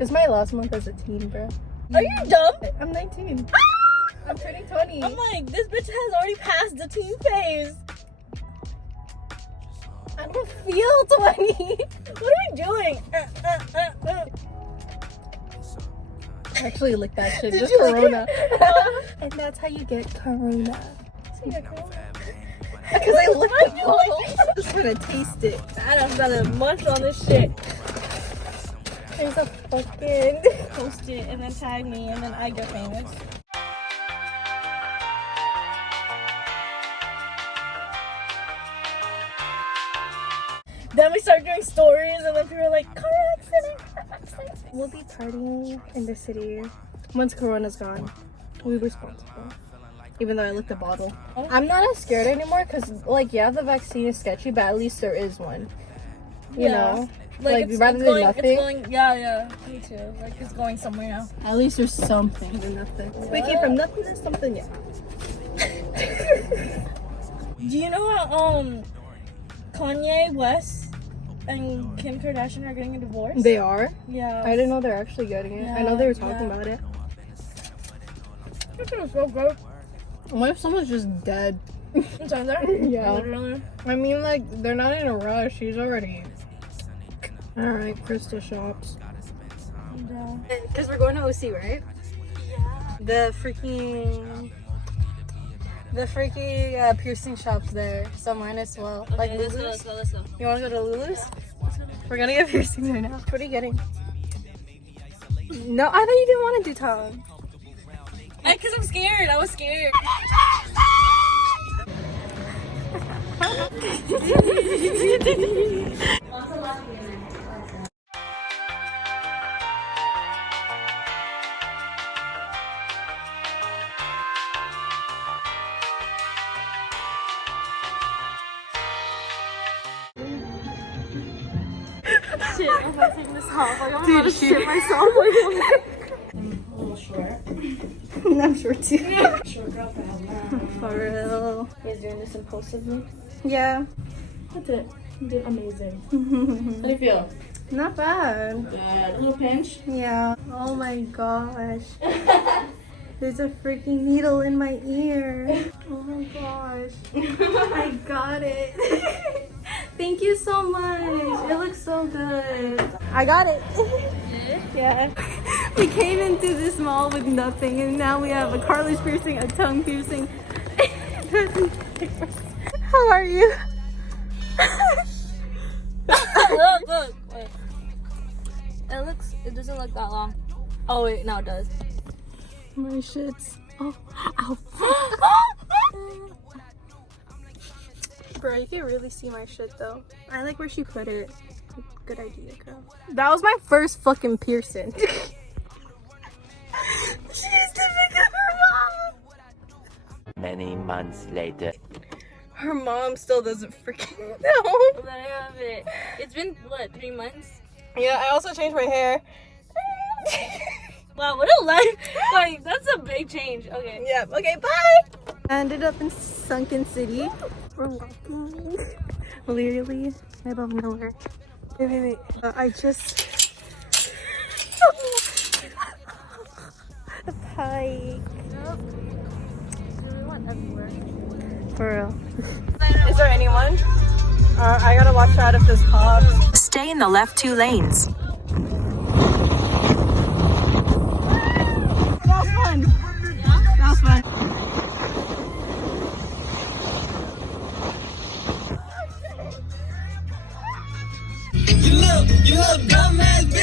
It's my last month as a teen, bro. Are you dumb? I'm 19. I'm turning 20. I'm like, this bitch has already passed the teen phase. I don't feel 20. What are we doing? Actually, lick that shit. Did Just you lick Corona. it? And that's how you get Corona. Because Because I licked the bottle. Just gonna taste it. Adam's gonna munch on this shit. There's a fucking... Post it and then tag me and then I get famous. Then we start doing stories and then people are like, car accident. We'll be partying in the city. Once Corona's gone, we'll be responsible. Even though I licked the bottle. I'm not as scared anymore because, like, yeah, the vaccine is sketchy, but at least there is one. You know? Like rather than going, nothing. It's going, yeah, me too. Like, it's going somewhere now. At least there's something than nothing. Speaking from nothing to something, yeah. Do you know how, Kanye West and Kim Kardashian are getting a divorce? They are? Yeah. I didn't know they're actually getting it. I know they were talking about it. This is so good. What if someone's just dead? It's on there? Yeah. Literally. I mean, like, they're not in a rush. She's already... Alright, crystal shops. Yeah. Because we're going to OC, right? Yeah. The freaking piercing shops there. So might as well. Okay, like let's Lulu's. go, let's go. You want to go to Lulu's? We're gonna get piercings right now. What are you getting? No, I thought you didn't want to do tongue. Because I'm scared. I was scared. Shit, if I take this off, like, I'm Dude, about to shit myself. Like, I'm a little short. I'm sure too. Short girl problem. For real. You guys doing this impulsively? Yeah. That's it. You did amazing. How do you feel? Not bad. Good. A little pinch? Yeah. Oh my gosh. There's a freaking needle in my ear. Oh my gosh. I got it. Thank you so much. It looks so good. I got it. Yeah. We came into this mall with nothing and now we have a cartilage piercing, a tongue piercing. How are you? Look. Wait. It doesn't look that long. Oh wait, no it does. My shits. Oh, ow. Bro, you can really see my shit though. I like where she put it. Good idea, girl. That was my first fucking piercing. She used to pick up her mom. Many months later. Her mom still doesn't freaking know. There you have it. It's been, what, 3 months? Yeah, I also changed my hair. Wow, what a life. Like, that's a big change. Okay. Yep, okay, bye! I ended up in Sunken City. We're walking. Literally, middle of nowhere. Wait. I just... The pike. We went everywhere. For real. Is there anyone? I gotta watch out if this pops. Stay in the left 2 lanes. That was fun. Yeah? That was fun. You look dumbass bitch.